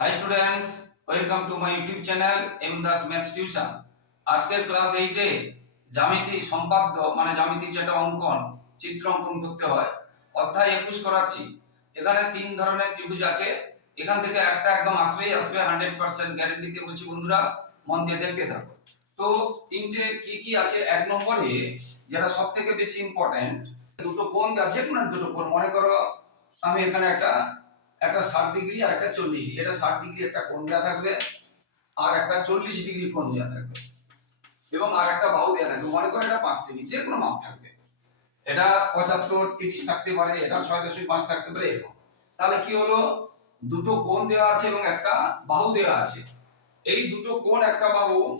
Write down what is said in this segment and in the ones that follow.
Hi students welcome to my YouTube channel M Das maths tuition আজকের class এইটে জ্যামিতি সম্পাদ্য মানে জ্যামিতি যেটা অঙ্কন, চিত্র অঙ্কন করতে হয়। অধ্যায় একুশ করাচ্ছি। এখানে তিন ধরনের ত্রিভুজ আছে। এখান থেকে একটা একদম আসবেই, আসবে হান্ড্রেড পার্সেন্ট গ্যারেন্টিতে বলছি বন্ধুরা, মন দিয়ে দেখতে থাকো। তো তিনটে কি কি আছে? এক নম্বরে, যেটা সব থেকে বেশি ইম্পর্টেন্ট দুটো কোণ দেওয়া যে কোনো দুটো কোণ। মনে করো আমি এখানে একটা একটা ষাট ডিগ্রি আর একটা চল্লিশ ডিগ্রি। এটা ষাট ডিগ্রি একটা কোণ দেওয়া থাকবে আর একটা চল্লিশ ডিগ্রি কোণ দেওয়া থাকবে। এবং আর একটা বাহু দেওয়া থাকবে। মনে করো এটা পাঁচ সেমি যে কোনো মাপ থাকবে। এটা পঁচাত্তর, তিরিশ থাকতে পারে, এটা ছয় দশমিক পাঁচ থাকতে পারে, এরকম। তাহলে কি হলো? দুটো কোণ দেওয়া আছে এবং একটা বাহু দেওয়া আছে। এই দুটো কোণ, একটা বাহু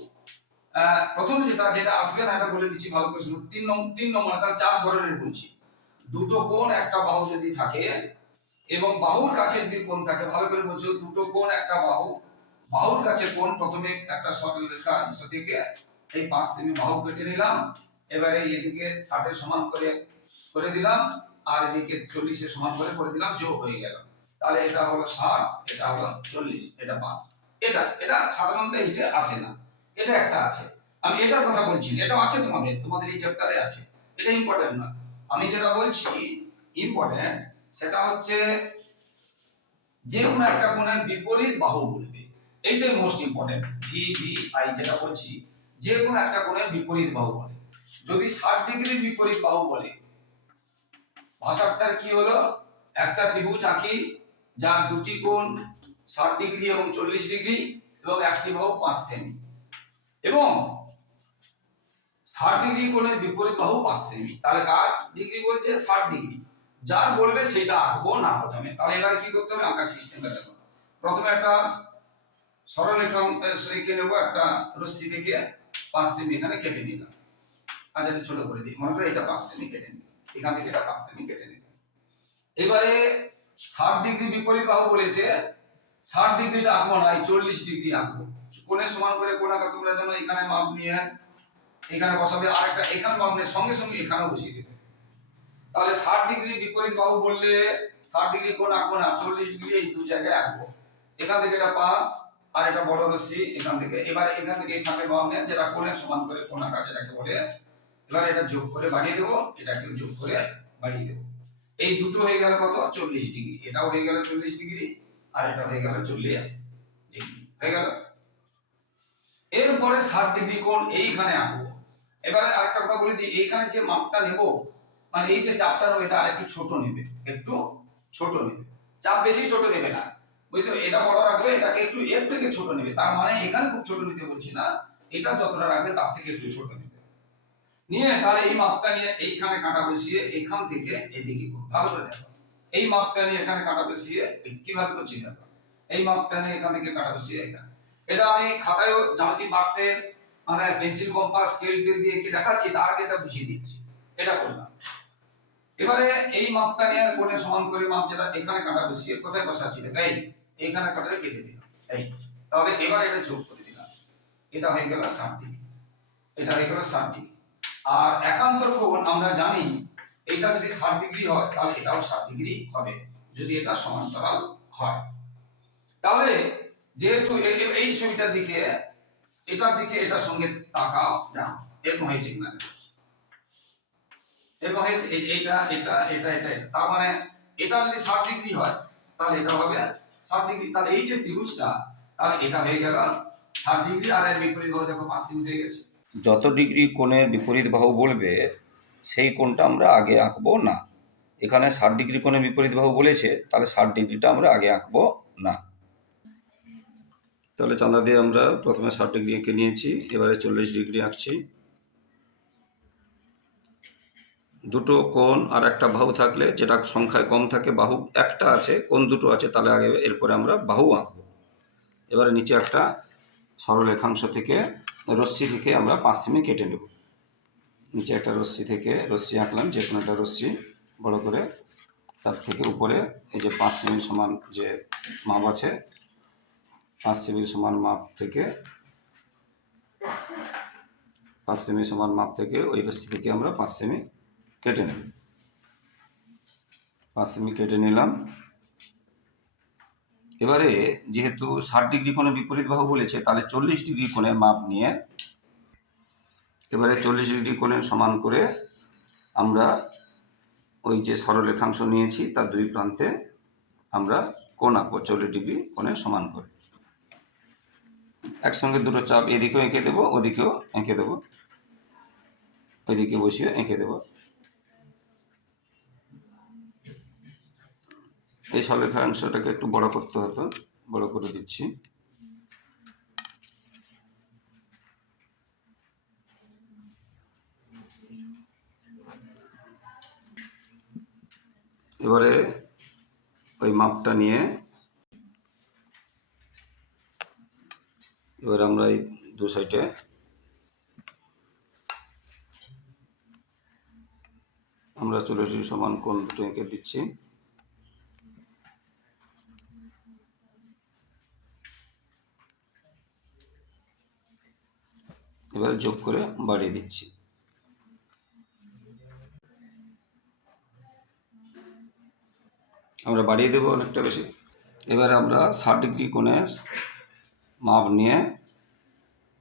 প্রথম যেটা যেটা আসবে না, এটা বলে দিচ্ছি ভালো করে শুনুন। তিন নম্বর তিন নম্বর তাহলে চার ধরনের বলছি। দুটো কোণ, একটা বাহু যদি থাকে এবং বাহুর কাছে যদি কোণ থাকে। ভালো করে বলছো দুটো কোণ, একটা বাহু। বাহুর কাছে কোণ, প্রথমে একটা সরলরেখা অংশ থেকে এই পাঁচ সেমি বাহু কেটে নিলাম। এবারে এদিকে ষাটের সমান করে করে দিলাম, আর এদিকে চল্লিশের সমান করে করে দিলাম, যোগ হয়ে গেল। তাহলে এটা হলো ষাট, এটা হলো চল্লিশ, এটা পাঁচ। এটা এটা সাধারণত এইটা আসে না। এটা একটা আছে। আমি এটার কথা বলছি এটাও আছে তোমাদের তোমাদের এই চ্যাপ্টারে আছে। এটা ইম্পর্টেন্ট না আমি যেটা বলছি ইম্পর্টেন্ট সেটা হচ্ছে যে কোনো একটা কোণের বিপরীত বাহু বলবে এইটাই মোস্ট ইম্পর্টেন্ট ভি আই যেটা বলছি, যে কোনো একটা কোণের বিপরীত বাহু বলে। যদি ষাট ডিগ্রির বিপরীত বাহু বলে ভাষার কি হলো? একটা ত্রিভুজ আঁকি, যার দুটি কোণ ষাট ডিগ্রি এবং চল্লিশ ডিগ্রি এবং একটি বাহু পাঁচ সেমি। এবং ষাট ডিগ্রি কোণের বিপরীত বাহু পাঁচ সেমি। তাহলে কার ডিগ্রি বলছে? ষাট ডিগ্রি। যার বলবে সেটা আঁকবো না প্রথমে, তাহলে এবারে কি করতে হবে? আঁকার সিস্টেমটা দেখো। প্রথমে একটা সরলরেখা এঁকে নেব, একটা রশ্মি থেকে পাঁচ সেমি এখানে কেটে নিলাম। আচ্ছা এটা ছোট করে দিই। মনে করো এটা পাঁচ সেমি কেটে নিই এখান থেকে এটা পাঁচ সেমি কেটে নিই এবারে ষাট ডিগ্রি বিপরীত বাহু বলেছে, ষাট ডিগ্রিটা আঁকবো না, এই চল্লিশ ডিগ্রি আঁকবো। কোণের সমান করে কোণ আঁকা তোমরা যেন এখানে মাপ নিয়ে এখানে বসাবে আর একটা এখানে মাপ নিয়ে সঙ্গে সঙ্গে এখানেও বসিয়ে দেবে। তাহলে ষাট ডিগ্রি বিপরীত বাহু বললে ষাট ডিগ্রি কোণ আঁকবো না, চল্লিশ ডিগ্রি এই দু জায়গায় আঁকবো। এখান থেকে এটা পাঁচ, আর এটা বড় রশ্মি এখান থেকে। এবারে এখান থেকে এখানে মাপ নেয় যেটা কোণের সমান করে কোণ আঁকা, সেটাকে বলে এবার এটা যোগ করে বাড়িয়ে দেবো এটাকে যোগ করে বাড়িয়ে দেবো। এই দুটো হয়ে গেল কত? চল্লিশ ডিগ্রি। এটাও হয়ে গেল চল্লিশ ডিগ্রি, আর এটা হয়ে গেল চল্লিশ ডিগ্রি। হয়ে গেল? এরপরে ষাট ডিগ্রি কোণ এইখানে আঁকবো। এবারে আরেকটা কথা বলে দিই, এইখানে যে মাপটা নেব মানে এই যে চাপটা নেব এটা আরেকটু ছোট নেবে, একটু ছোট নেবে। চাপ বেশি ছোট নেবে না। বুঝতে এটা বড় রাখবে, এটাকে একটু এর থেকে ছোট নেবে। তার মানে এখানে খুব ছোট নিতে বলছি না, এটা যতটা রাখবে তার থেকে একটু ছোট নেবে। নিয়ে তাহলে এই মাপটা নিয়ে এইখানে কাটা বসিয়ে এখান থেকে এদিকে। ভালো করে দেখো। এই মাপটা নিয়ে এখানে কাটা বসিয়ে কীভাবে করছি দেখো। এই মাপটা নিয়ে এখান থেকে কাটা বসিয়ে এখানে এটা আমি খাতায় জ্যামিতি বাক্সে মানে পেন্সিল কম্পাস স্কেল দিয়ে কি দেখাচ্ছি, তার আগে এটা বুঝিয়ে দিচ্ছি। এটা করলাম। এবারে এই মাপটা নিয়ে কোণে সমান করে মাপ যেটা এখানে কাটা বসিয়ে কোথায় বসাচ্ছি দেখো এই, এইখানে কাটাটা কেটে দিলাম। এই, তাহলে এবার এটা যোগ করে দিলাম। এটা হয়ে গেল ষাট ডিগ্রি এটা হয়ে গেল ষাট ডিগ্রি আর একান্তর কোণ আমরা জানি এটা যদি ষাট ডিগ্রি হয়, তাহলে এটাও ষাট ডিগ্রি হবে। যদি এটা সমান্তরাল হয়। তাহলে যেহেতু এই ছবিটার দিকে, এটার দিকে এটার সঙ্গে তাকাও। দেখো, এরকম হয়েছে কিনা দেখো। হয়েছে এই- এইটা এটা এটা এটা এটা তার মানে এটা যদি ষাট ডিগ্রি হয় তাহলে এটা হবে ষাট ডিগ্রি তাহলে এই যে ত্রিভুজটা তাহলে এটা হয়ে গেল ষাট ডিগ্রি আর এর বিপরীত বাহু দেখো পাঁচ সেমি হয়ে গেছে। যত ডিগ্রি কোণের বিপরীত বাহু বলবে সেই কোণটা আমরা আগে আঁকবো না। এখানে ষাট ডিগ্রি কোণের বিপরীত বাহু বলেছে তাহলে ষাট ডিগ্রিটা আমরা আগে আঁকবো না। তাহলে চাঁদা দিয়ে আমরা প্রথমে ষাট ডিগ্রি এঁকে নিয়েছি এবারে চল্লিশ ডিগ্রি আঁকছি। দুটো কোণ আর একটা বাহু থাকলে যেটা সংখ্যায় কম থাকে, বাহু একটা আছে কোন দুটো আছে, তাহলে আগে এরপরে আমরা বাহু আঁকবো। এবারে নিচে একটা সরলরেখাংশ থেকে রশ্মি থেকে আমরা পাঁচ সেমি কেটে নেব। নিচে একটা রশ্মি থেকে রশ্মি আঁকলাম, যে কোনো একটা রশ্মি বড় করে তার থেকে উপরে এই যে পাঁচ সেমি সমান যে মাপ আছে পাঁচ সেমি সমান মাপ থেকে পাঁচ সেমি সমান মাপ থেকে ওই রশ্মি থেকে আমরা পাঁচ সেমি কেটে নেব। পাঁচ সেমি কেটে নিলাম। এবারে যেহেতু ষাট ডিগ্রি কোণে বিপরীত বাহু বলেছে, তাহলে চল্লিশ ডিগ্রি কোণে মাপ নিয়ে এবারে চল্লিশ ডিগ্রি কোণে সমান করে আমরা ওই যে সরলরেখাংশ নিয়েছি, তার দুই প্রান্তে আমরা কোণ চল্লিশ ডিগ্রি কোণে সমান করে। একসঙ্গে দুটো চাপ এদিকেও এঁকে দেবো, ওদিকেও এঁকে দেবো। ওইদিকে বসিয়ে এঁকে দেবো। এই সরলরেখাংশটাকে একটু বড় করতে হতো, বড় করে দিচ্ছি। এবারে ওই মাপটা নিয়ে এবার আমরা এই দু সাইডে আমরা চল্লিশ সমান কোণ দুটো এঁকে দিচ্ছি। এবারে যোগ করে বাড়িয়ে দিচ্ছি। আমরা বাড়িয়ে দেবো অনেকটা বেশি। এবারে আমরা ষাট ডিগ্রি কোণের মাপ নিয়ে,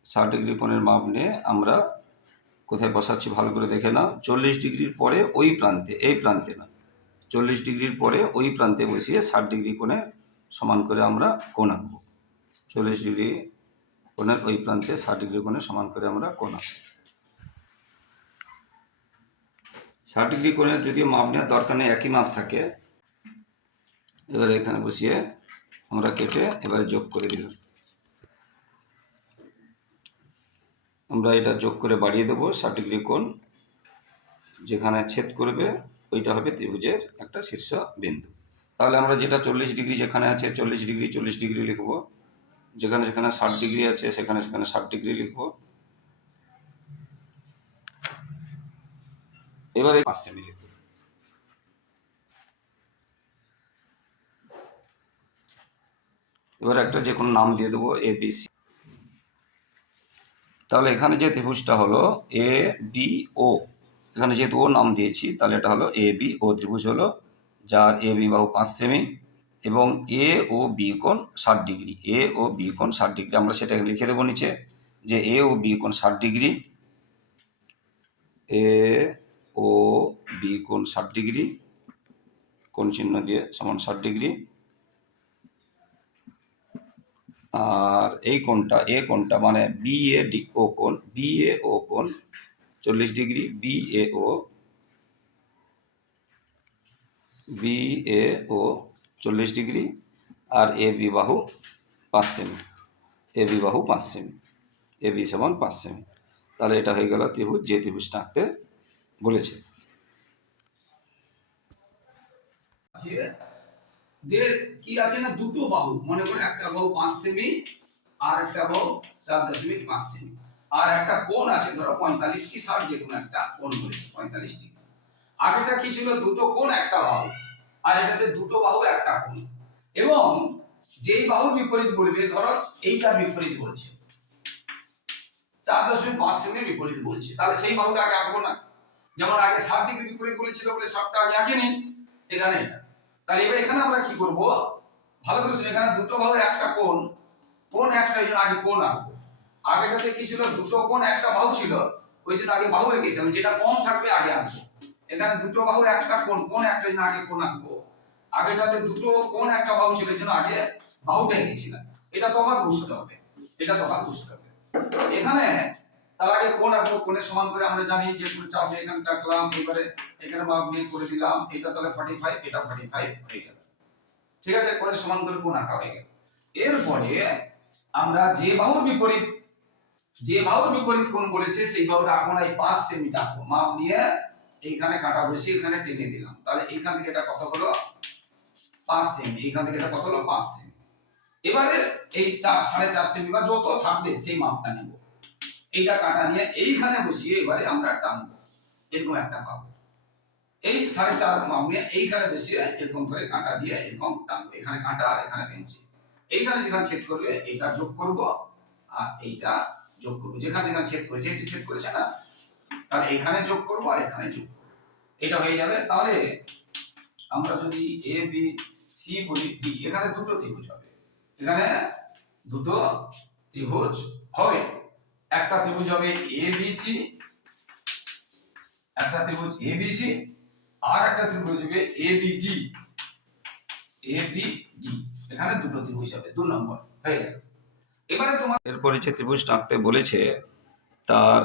ষাট ডিগ্রি কোণের মাপ নিয়ে আমরা কোথায় বসাচ্ছি ভালো করে দেখে নাও। চল্লিশ ডিগ্রির পরে ওই প্রান্তে, এই প্রান্তে না, চল্লিশ ডিগ্রির পরে ওই প্রান্তে বসিয়ে ষাট ডিগ্রি কোণে সমান করে আমরা কোণ আঁকবো। চল্লিশ ডিগ্রি কোণের ওই প্রান্তে ষাট ডিগ্রি কোণে সমান করে আমরা কোণ ষাট ডিগ্রি কোণের যদিও মাপ নেওয়ার দরকার নেই, একই মাপ থাকে। এবারে এখানে বসিয়ে আমরা কেটে এবারে যোগ করে দিলাম। আমরা এটা যোগ করে বাড়িয়ে দেবো ষাট ডিগ্রি কোণ। যেখানে ছেদ করবে, ওইটা হবে ত্রিভুজের একটা শীর্ষ বিন্দু তাহলে আমরা যেটা চল্লিশ ডিগ্রি যেখানে আছে, চল্লিশ ডিগ্রি চল্লিশ ডিগ্রি লিখব। যেখানে যেখানে ষাট ডিগ্রি আছে, সেখানে সেখানে ষাট ডিগ্রি লিখব। এবারে পাঁচ সেমি লিখব। এবার একটা যে কোনো নাম দিয়ে দেবো এ বি সি তাহলে এখানে যে ত্রিভুজটা হলো এ বি ও এখানে যেহেতু ও নাম দিয়েছি, তাহলে এটা হলো এ বি ও ত্রিভুজ হলো, যার এ বি বাহু পাঁচ সেমি এবং এ ও বি কোণ ষাট ডিগ্রি। এ ও বি কোণ ষাট ডিগ্রি। আমরা সেটা লিখে দেবো নিচে যে এ ও বি কোণ ষাট ডিগ্রি। এ ও বি কোণ ষাট ডিগ্রি। কোণ চিহ্ন দিয়ে সমান ষাট ডিগ্রি। আর এই কোণটা এ কোণটা মানে বি এ ডি ও কোণ বি এ ও কোণ চল্লিশ degree B A O B A O চল্লিশ ডিগ্রি আর এ বি বাহু পাঁচ সেমি। এ বি বাহু পাঁচ সেমি। এ বি সমান পাঁচ সেমি। তাহলে এটা হয়ে গেল ত্রিভুজ, যে ত্রিভুজটা আঁকতে বলেছে। যে কি আছে না? দুটো বাহু। মনে করে একটা বাহু পাঁচ সেমি আর একটা বাহু চার দশমিক পাঁচ সেমি। আর একটা কোণ আছে, ধরো পঁয়তাল্লিশ কি ষাট? যে কোনো একটা কোণ বলেছে, পঁয়তাল্লিশ ডিগ্রি। আগেটা কি ছিল? দুটো কোণ, একটা বাহু। আর এটাতে দুটো বাহু একটা কোণ। এবং যেই বাহুর বিপরীত বলবে, ধরো এইটার বিপরীত বলছে। চার দশমিক পাঁচ সেমির বিপরীত বলছে। তাহলে সেই বাহুটা আগে আঁকবো না। যেমন আগে ষাট ডিগ্রি বিপরীত বলেছিল বলে ষাটটা আগে আঁকে নিন এখানে এটা। তাহলে এবার এখানে আমরা কি করব? ভালো করে শুনুন এখানে দুটো বাহুর একটা কোণ। কোন একটা ওই জন্য আগে কোণ আঁকবো। আগেটাতে কি ছিল? দুটো কোণ একটা বাহু ছিল। ওই জন্য আগে বাহু এঁকেছিলাম যেটা কম থাকবে, আগে আঁকবো। এখানে দুটো বাহু, একটা কোণ কোন একটা জন্য আগে কোণ আঁকবো। আগেটাতে দুটো কোণ, একটা বাহু ছিল জন্য আগে বাহুটা এঁকেছিলাম। এটা তফাৎ বুঝতে হবে। এটা তফাৎ বুঝতে হবে। এখানে তার আগে কোণ আঁকবো কোণের সমান করে আমরা জানি যে কোনো চাপ এখানে টাকলাম এবারে এখানে মাপ নিয়ে করে দিলাম। এটা তাহলে 45 এটা 45 হয়ে গেল। ঠিক আছে? কোণের সমান করে কোণ আঁকা হয়ে গেল। এরপরে আমরা যে বাহুর বিপরীত, যে বাহুর বিপরীত কোণ বলেছে, সেই বাহুটা আঁকবো না এই পাঁচ সেমি আঁকবো। মাপ নিয়ে এইখানে কাটা বসিয়ে এখানে টেনে দিলাম। তাহলে এইখান থেকে এটা কত হলো? 5 সেমি। এইখান থেকে এটা কত হলো? 5 সেমি। এবারে এই চার, সাড়ে চার সেমি বা যত থাকবে সেই মাপটা নেব। এইটা কাটা নিয়ে এইখানে বসিয়ে এবারে আমরা টানবো। এরকম একটা পাবো এই সাড়ে চার মাপ নিয়ে এইখানে বসিয়ে এরকম করে কাঁটা দিয়ে এরকম টানবো। এখানে কাঁটা আর এখানে পেন্সিল। এইখানে যেখানে ছেদ করবে, এইটা যোগ করব আর এইটা যোগ করব। যেখানে যেখানে ছেদ করে যেহেতু ছেদ করেছে না তাহলে এখানে যোগ করব আর এখানে যোগ এটা হয়ে যাবে, তাহলে আমরা যদি এ বি সি বলি ডি এখানে দুটো ত্রিভুজ হবে। এখানে দুটো ত্রিভুজ হবে। একটা ত্রিভুজ হবে এ বি সি একটা ত্রিভুজ এ বি সি আর একটা ত্রিভুজ হবে A B D A B D এখানে দুটো ত্রিভুজ হবে, দু নম্বর, হয়ে গেল। এবারে তোমার এরপরে যে ত্রিভুজটা আঁকতে বলেছে, তার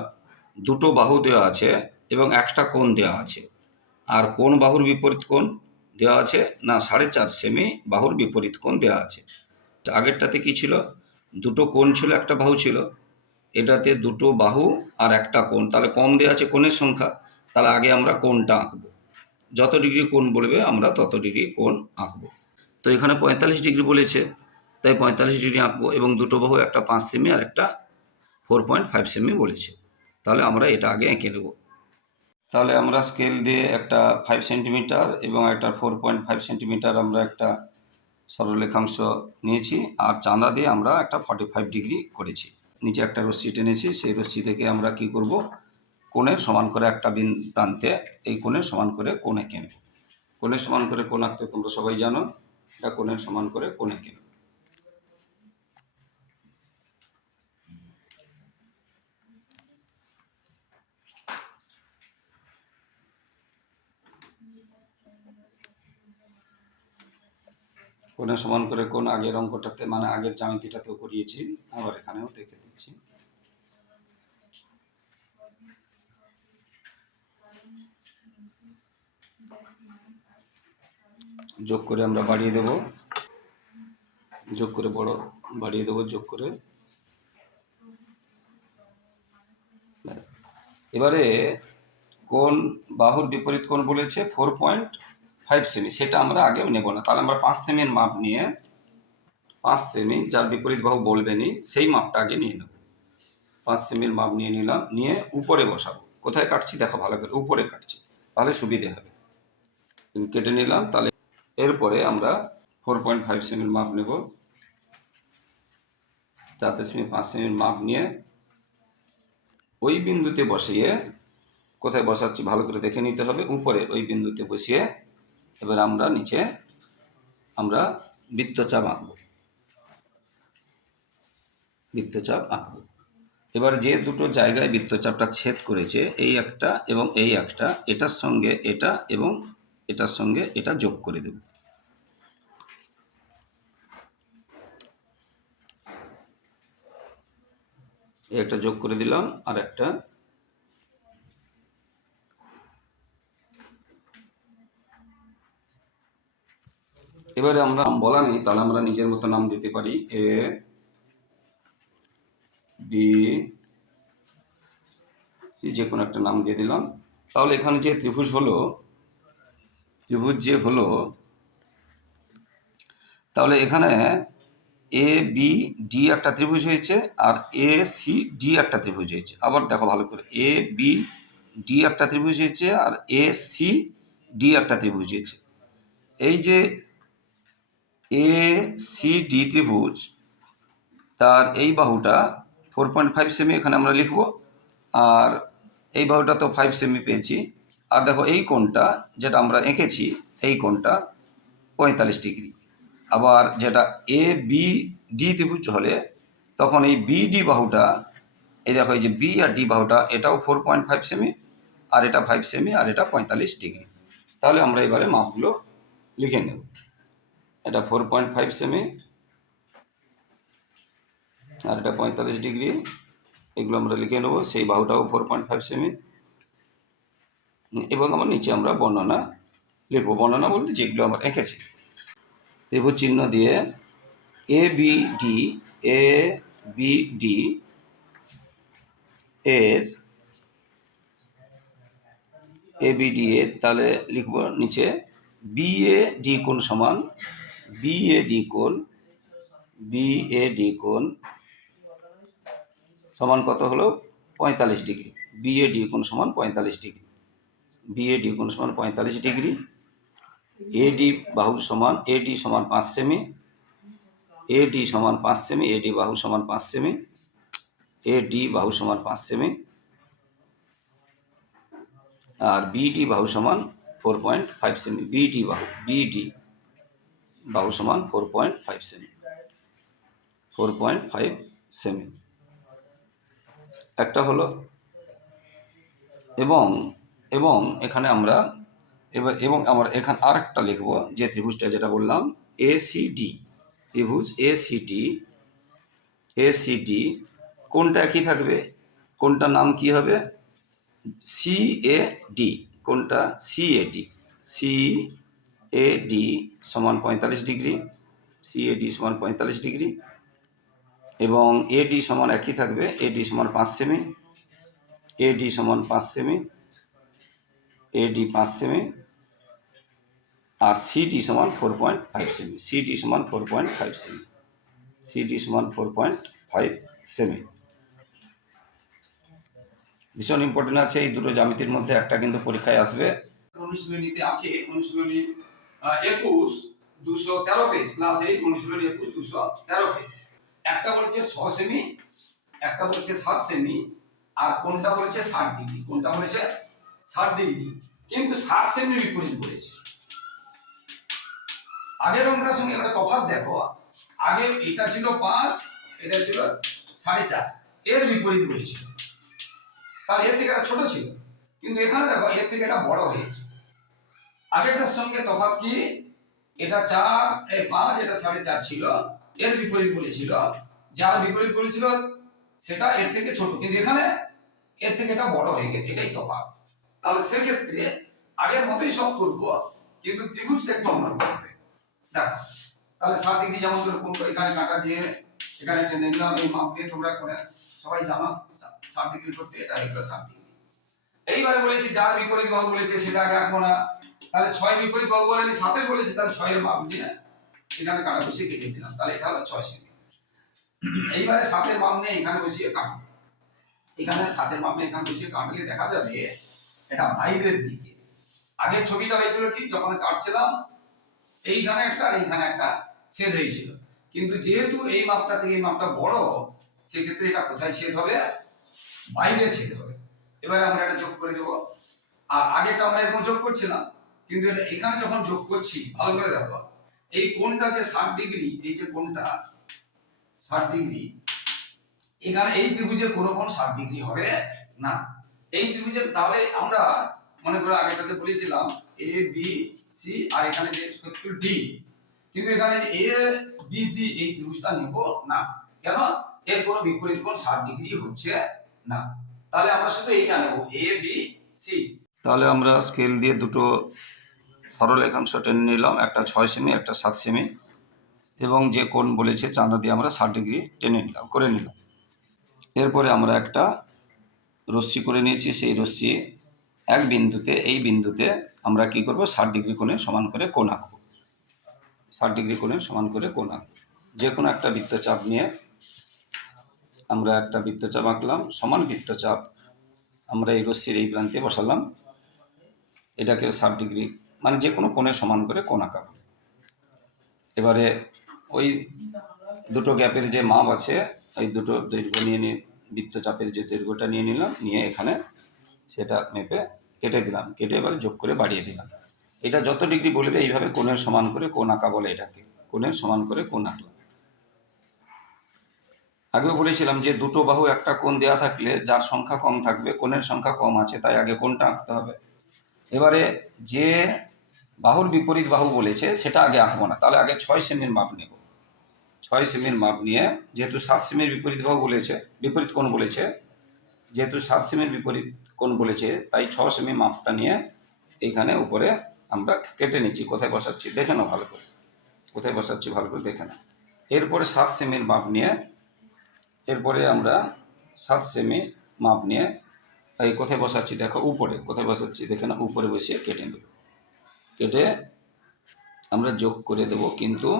দুটো বাহু দেওয়া আছে এবং একটা কোণ দেওয়া আছে। আর কোন বাহুর বিপরীত কোণ দেওয়া আছে না, সাড়ে চার সেমি বাহুর বিপরীত কোণ দেওয়া আছে। আগেরটাতে কি ছিল? দুটো কোণ ছিল, একটা বাহু ছিল। এটাতে দুটো বাহু আর একটা কোণ। তাহলে কম দেওয়া আছে কোণের সংখ্যা, তাহলে আগে আমরা কোণটা আঁকবো। যত ডিগ্রি কোণ বলবে, আমরা তত ডিগ্রি কোণ আঁকবো। তো এখানে পঁয়তাল্লিশ ডিগ্রি বলেছে, তাই পঁয়তাল্লিশ ডিগ্রি আঁকবো এবং দুটো বাহু, একটা পাঁচ সেমি আর একটা ফোর পয়েন্ট ফাইভ সেমি বলেছে। তাহলে আমরা এটা আগে এঁকে নেব। তাহলে আমরা স্কেল দিয়ে একটা ফাইভ সেন্টিমিটার এবং একটা ফোর পয়েন্ট ফাইভ সেন্টিমিটার আমরা একটা সরলরেখাংশ নিয়েছি আর চাঁদা দিয়ে আমরা একটা ফর্টি ফাইভ ডিগ্রি করেছি। নিচে একটা রশ্মি টেনেছি, সেই রশ্মি থেকে আমরা কি করব? কোণের সমান করে একটা বিন প্রান্তে এই কোণের সমান করে কোণে এঁকে নেব। কোণের সমান করে কোণ আঁকতে তোমরা সবাই জানো, এটা কোণের সমান করে কোণে এঁকে কোণের সমান করে কোন আগের অঙ্কটাতে মানে আগের জ্যামিতিটাতেও করিয়েছি, আবার এখানেও দেখে দিচ্ছি। যোগ করে আমরা বাড়িয়ে দেব। যোগ করে বড়, বাড়িয়ে দেব যোগ করে। এবারে কোন বাহুর বিপরীত কোণ বলেছে? ফোর পয়েন্ট ফাইভ সেমি সেটা আমরা আগে নেব না। তাহলে আমরা পাঁচ সেমির মাপ নিয়ে, পাঁচ সেমি যার বিপরীত বাহু বলবেনি সেই মাপটা আগে নিয়ে নেব। পাঁচ সেমির মাপ নিয়ে নিলাম, নিয়ে উপরে বসাবো। কোথায় কাটছি? দেখো ভালো করে, উপরে কাটছি। তাহলে সুবিধে হবে। কেটে নিলাম, তাহলে এরপরে আমরা ফোর পয়েন্ট ফাইভ সেমির মাপ নেব। চার দশমিক পাঁচ সেমির মাপ নিয়ে ওই বিন্দুতে বসিয়ে, কোথায় বসাচ্ছি ভালো করে দেখে নিতে হবে, উপরে ওই বিন্দুতে বসিয়ে এবার আমরা নিচে আমরা বৃত্তচাপ আঁকবো। বৃত্তচাপ আঁকবো। এবার যে দুটো জায়গায় বৃত্তচাপটা ছেদ করেছে, এই একটা এবং এই একটা, এটার সঙ্গে এটা এবং এটার সঙ্গে এটা যোগ করে দেব। একটা যোগ করে দিলাম আর একটা এবারে আমরা নাম বলা নেই, তাহলে আমরা নিজের মতো নাম দিতে পারি এ বি সি যে কোনো একটা নাম দিয়ে দিলাম। তাহলে এখানে যে ত্রিভুজ হলো, ত্রিভুজ যে হলো, তাহলে এখানে এ বি ডি একটা ত্রিভুজ হয়েছে আর এ সি ডি একটা ত্রিভুজ হয়েছে। আবার দেখো ভালো করে এ বি ডি একটা ত্রিভুজ হয়েছে আর এ সি ডি একটা ত্রিভুজ হয়েছে। এই যে এ সি ডি ত্রিভুজ। তার এই বাহুটা ফোর পয়েন্ট ফাইভ সেমি এখানে আমরা লিখব। আর এই বাহুটা তো ফাইভ সেমি পেয়েছি। আর দেখো এই কোণটা যেটা আমরা এঁকেছি, এই কোণটা পঁয়তাল্লিশ ডিগ্রি। আবার যেটা এ বি ডি ত্রিভুজ হলে তখন এই বি ডি বাহুটা, এই দেখো এই যে বি আর ডি বাহুটা, এটাও ফোর পয়েন্ট ফাইভ সেমি আর এটা ফাইভ সেমি আর এটা পঁয়তাল্লিশ ডিগ্রি। তাহলে আমরা এবারে মাপগুলো লিখে নেব। এটা ফোর পয়েন্ট ফাইভ সেমি আর এটা পঁয়তাল্লিশ ডিগ্রি, এগুলো আমরা লিখে নেব, সেই বাহুটাও ফোর পয়েন্ট ফাইভ সেমি এবং আমার নিচে আমরা বর্ণনা লিখব। বর্ণনা বলতে যেগুলো আমরা এঁকেছি। ত্রিভুজ চিহ্ন দিয়ে A B D A B D এর এ বি ডি এর, তাহলে লিখব নিচে বি এ ডি কোন সমান বি এ ডি কোণ বি এ ডি কোণ সমান কত হলো? পঁয়তাল্লিশ ডিগ্রি। বি এ ডি কোণ সমান পঁয়তাল্লিশ ডিগ্রি। বি এ ডি কোণ সমান পঁয়তাল্লিশ ডিগ্রি। এ ডি বাহু সমান এ ডি সমান পাঁচ সেমি। এ ডি সমান পাঁচ সেমি এ ডি বাহু সমান পাঁচ সেমি। এ ডি বাহু সমান পাঁচ সেমি। আর বিডি বাহু সমান four point five cm. BD বাহু বিডি বাহু সমান four point five cm four point five cm একটা হলো এবং এবং এখানে আমরা এবার, এবং আমার এখানে আরেকটা লিখব, যে ত্রিভুজটা যেটা বললাম এসিডি ত্রিভুজ এসিডি এসিডি কোনটা একই থাকবে? কোনটার নাম কি হবে? সি এ ডি কোনটা? C A D C A D সমান পঁয়তাল্লিশ ডিগ্রি সি এ ডি সমান পঁয়তাল্লিশ ডিগ্রি এবং এ ডি সমান একই থাকবে এ ডি সমান পাঁচ সেমি এ ডি সমান পাঁচ সেমি এ ডি পাঁচ সেমি আর সিটি সমান ফোর পয়েন্ট ফাইভ সেমি সিটি সমান ফোর পয়েন্ট ফাইভ সেমি সিটি সমান ফোর পয়েন্ট ফাইভ সেমি। ভীষণ ইম্পর্টেন্ট আছে, এই দুটো জ্যামিতির মধ্যে একটা কিন্তু পরীক্ষায় আসবে। অনুশীলনীতে আছে অনুশীলনী একুশ দুশো তেরো পেজ ক্লাস এইট অনুশীলনী একুশ দুশো তেরো পেজ একটা বলেছে ছ সেমি একটা বলেছে সাত সেমি আর কোনটা বলেছে ষাট ডিগ্রি কোনটা বলেছে ষাট ডিগ্রি কিন্তু ষাট সেমি বিপরীত বলেছে। আগের অঙ্কটার সঙ্গে একটা তফাৎ দেখো। আগে এটা ছিল পাঁচ, এটা ছিল সাড়ে চার। এর বিপরীত বলেছিল। তাহলে এর থেকে এটা ছোট ছিল। কিন্তু এখানে দেখো, এর থেকে এটা বড় হয়েছে। আগেরটার সঙ্গে তফাৎ কি? এটা চার পাঁচ, এটা সাড়ে চার ছিল। এর বিপরীত বলেছিল যার বিপরীত বলেছিল সেটা এর থেকে ছোট। কিন্তু এখানে এর থেকে এটা বড় হয়ে গেছে। এটাই তফাৎ। তাহলে সেক্ষেত্রে আগের মতোই সব করব, কিন্তু ত্রিভুজটা একটু অন্যরকম হবে। দেখো, তাহলে সাত ডিগ্রি যেমন করে কোনটা এখানে কাটা দিয়ে এখানে টেনে নিলাম, এই মাপ দিয়ে তোমরা করে সবাই জানো সাত ডিগ্রি করতে এটা হয়ে সাত ডিগ্রি। এইবারে বলেছি, যার বিপরীত বাহু বলেছে, সেটা আগে আঁকবো না। তাহলে ছয় বিপরীত বাহু আমি সাতের বলেছি, তাহলে ছয়ের মাপ নিয়ে এখানে কাটা বসিয়ে কেটে দিলাম। তাহলে এটা হলো ছয় সেমি। এইবারে সাতের মাপ নিয়ে এখানে বসিয়ে কাটবো। এখানে সাতের মাপ নিয়ে এখানে বসিয়ে কাটলে দেখা যাবে এটা বাইরের দিকে। আগে ছবিটা হয়েছিল কি, যখন কাটছিলাম, এইখানে একটা আর এইখানে একটা ছেদ হয়েছিল। কিন্তু যেহেতু এই মাপটা থেকে এই মাপটা বড়, সেক্ষেত্রে এটা কোথায় ছেদ হবে? বাইরে ছেদ হবে। এবারে আমরা এটা যোগ করে দেবো। আর আগেটা আমরা এরকম যোগ করছিলাম কিন্তু এটা এখানে যখন যোগ করছি, ভালো করে দেখো। এই কোণটা যে ষাট ডিগ্রি, এই যে কোণটা ষাট ডিগ্রি, এখানে এই ত্রিভুজের কোনো কোণ ষাট ডিগ্রি হবে না। এই ত্রিভুজের, তাহলে আমরা মনে করো আগেটাতে বলেছিলাম এ বি সি আর এখানে যে ডি কিন্তু এখানে যে এ বি ডি এই ত্রিভুজটা নেব না। কেন? এর কোনো বিপরীত কোণ ষাট ডিগ্রি হচ্ছে না। তাহলে আমরা শুধু এইটা নেব এ বি সি তাহলে আমরা স্কেল দিয়ে দুটো সরল একাংশ টেনে নিলাম, একটা ছয় সেমি একটা সাত সেমি এবং যে কোণ বলেছে চাঁদা দিয়ে আমরা ষাট ডিগ্রি টেনে নিলাম, করে নিলাম। এরপরে আমরা একটা রশ্মি করে নিয়েছি, সেই রশ্মি এক বিন্দুতে, এই বিন্দুতে আমরা কি করব? ষাট ডিগ্রি কোণে সমান করে কোণ আঁকবো। ষাট ডিগ্রি কোণে সমান করে কোণ আঁকবো। যে কোনো একটা বৃত্তচাপ নিয়ে আমরা একটা বৃত্তচাপ আঁকলাম, সমান বৃত্তচাপ আমরা এই রশ্মির এই প্রান্তে বসালাম। এটাকে ষাট ডিগ্রি মানে যে কোনো কোণে সমান করে কোণ আঁকাবো এবারে ওই দুটো গ্যাপের যে মাপ আছে ওই দুটো দৈর্ঘ্য নিয়ে নিয়ে বৃত্তচাপের যে দৈর্ঘ্যটা নিয়ে নিলাম, নিয়ে এখানে সেটা মেপে কেটে দিলাম। কেটে এবার যোগ করে বাড়িয়ে দিলাম। এটা যত ডিগ্রি বলবে, এইভাবে কোণের সমান করে কোণ আঁকা বলে এটাকে। কোণের সমান করে কোণ আঁকলাম আগেও বলেছিলাম যে দুটো বাহু একটা কোণ দেওয়া থাকলে যার সংখ্যা কম থাকবে, কোণের সংখ্যা কম আছে, তাই আগে কোণটা আঁকতে হবে। এবারে যে বাহুর বিপরীত বাহু বলেছে, সেটা আগে আঁকবো না। তাহলে আগে ছয় সেমির মাপ নেব। ছয় সেমির মাপ নিয়ে, যেহেতু সাত সেমির বিপরীত বাহু বলেছে, বিপরীত কোণ বলেছে, যেহেতু সাত সেমির বিপরীত কোণ বলেছে, তাই ছ সেমি মাপটা নিয়ে এইখানে উপরে আমরা কেটে নিচ্ছি। কোথায় বসাচ্ছি? দেখে নাও ভালো করে। কোথায় বসাচ্ছি? ভালো করে দেখে নাও। এরপরে সাত সেমির মাপ নিয়ে, এরপরে আমরা সাত সেমি মাপ নিয়ে, এই কোথায় বসাচ্ছি? দেখো উপরে। কোথায় বসাচ্ছি? দেখে না উপরে বসিয়ে কেটে নেব। কেটে আমরা যোগ করে দেব, কিন্তু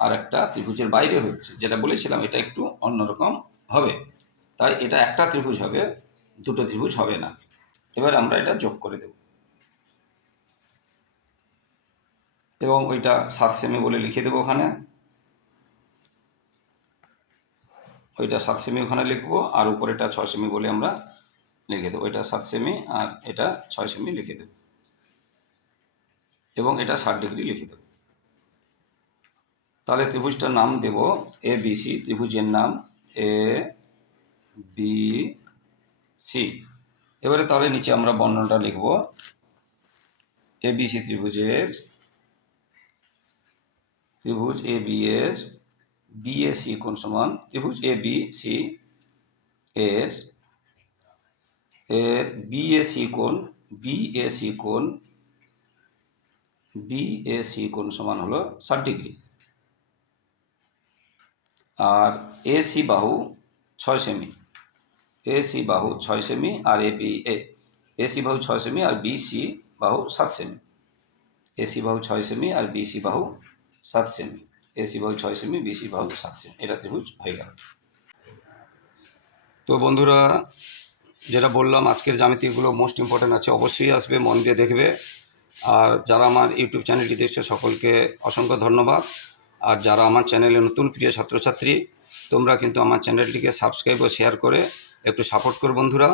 আর একটা ত্রিভুজের বাইরে হচ্ছে। যেটা বলেছিলাম, এটা একটু অন্যরকম হবে। তাই এটা একটা ত্রিভুজ হবে, দুটো ত্রিভুজ হবে না। এবার আমরা এটা যোগ করে দেব। এবং ওইটা সাত সেমি বলে লিখে দেবো ওখানে। ওইটা সাত সেমি ওখানে লিখব, আর উপরেটা ছয় সেমি বলে আমরা লিখে দেবো। এটা সাত সেমি আর এটা ছয় সেমি লিখে দেবো। এবং এটা ষাট ডিগ্রি লিখে দেবো তাহলে ত্রিভুজটার নাম দেব এ বি সি, ত্রিভুজের নাম এ বি সি। এবারে তাহলে নিচে আমরা বর্ণনাটা লিখব। এ বি সি ত্রিভুজের, ত্রিভুজ এ বি এর, বি এ সি কোন সমান? ত্রিভুজ এ বি সি এর এর বি এ সি কোণ বি এ সি কোণ বি এ সি কোণ সমান হলো ষাট ডিগ্রি। আর এ সি বাহু ছয় সেমি। এ সি বাহু ছয় সেমি আর A B A A C বাহু ছয় সেমি আর বি সি বাহু সাত সেমি। এ সি বাহু ছয় সেমি আর বি সি বাহু সাত সেমি। এ সি বাহু ছয় সেমি বি সি বাহু সাত সেমি। এটা ত্রিভুজ হয়ে গেল। তো বন্ধুরা, যেটা বললাম, আজকের জ্যামিতিগুলো মোস্ট ইম্পর্ট্যান্ট আছে। অবশ্যই আসবে, মন দিয়ে দেখবে। আর যারা আমার ইউটিউব চ্যানেলটি দেখছে, সকলকে অসংখ্য ধন্যবাদ। আর যারা আমার চ্যানেলে নতুন প্রিয় ছাত্রছাত্রী, তোমরা কিন্তু আমার চ্যানেলটিকে সাবস্ক্রাইব ও শেয়ার করে একটু সাপোর্ট করো বন্ধুরা,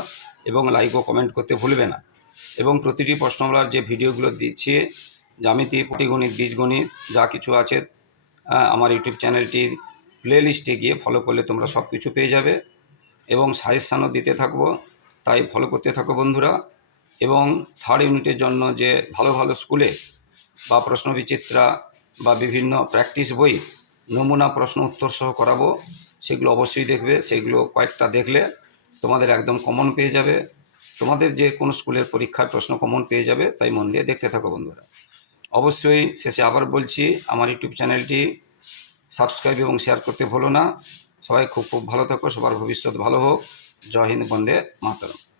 এবং লাইক ও কমেন্ট করতে ভুলবে না। এবং প্রতিটি প্রশ্নমালার যে ভিডিওগুলো দিচ্ছি, জ্যামিতি, পটিগণিত, বীজগণিত, যা কিছু আছে আমার ইউটিউব চ্যানেলটির প্লেলিস্টে গিয়ে ফলো করলে তোমরা সব কিছু পেয়ে যাবে। এবং সাজেশানও দিতে থাকব, তাই ফলো করতে থাকো বন্ধুরা। এবং থার্ড ইউনিটের জন্য যে ভালো ভালো স্কুলে বা প্রশ্ন বিচিত্রা বা বিভিন্ন প্র্যাকটিস বই নমুনা প্রশ্ন উত্তর সহ করাবো, সেগুলো অবশ্যই দেখবে, সেগুলো কয়েকটা দেখলে তোমাদের একদম কমন পেয়ে যাবে। তোমাদের যে কোনো স্কুলের পরীক্ষার প্রশ্ন কমন পেয়ে যাবে, তাই মন দিয়ে দেখতে থাকো বন্ধুরা। অবশ্যই শেষে আবার বলছি, আমার ইউটিউব চ্যানেলটি সাবস্ক্রাইব এবং শেয়ার করতে ভুলো না। সবাই খুব খুব ভালো থাকো, সবার ভবিষ্যৎ ভালো হোক। জয় হিন্দ, বন্দে মাতরম।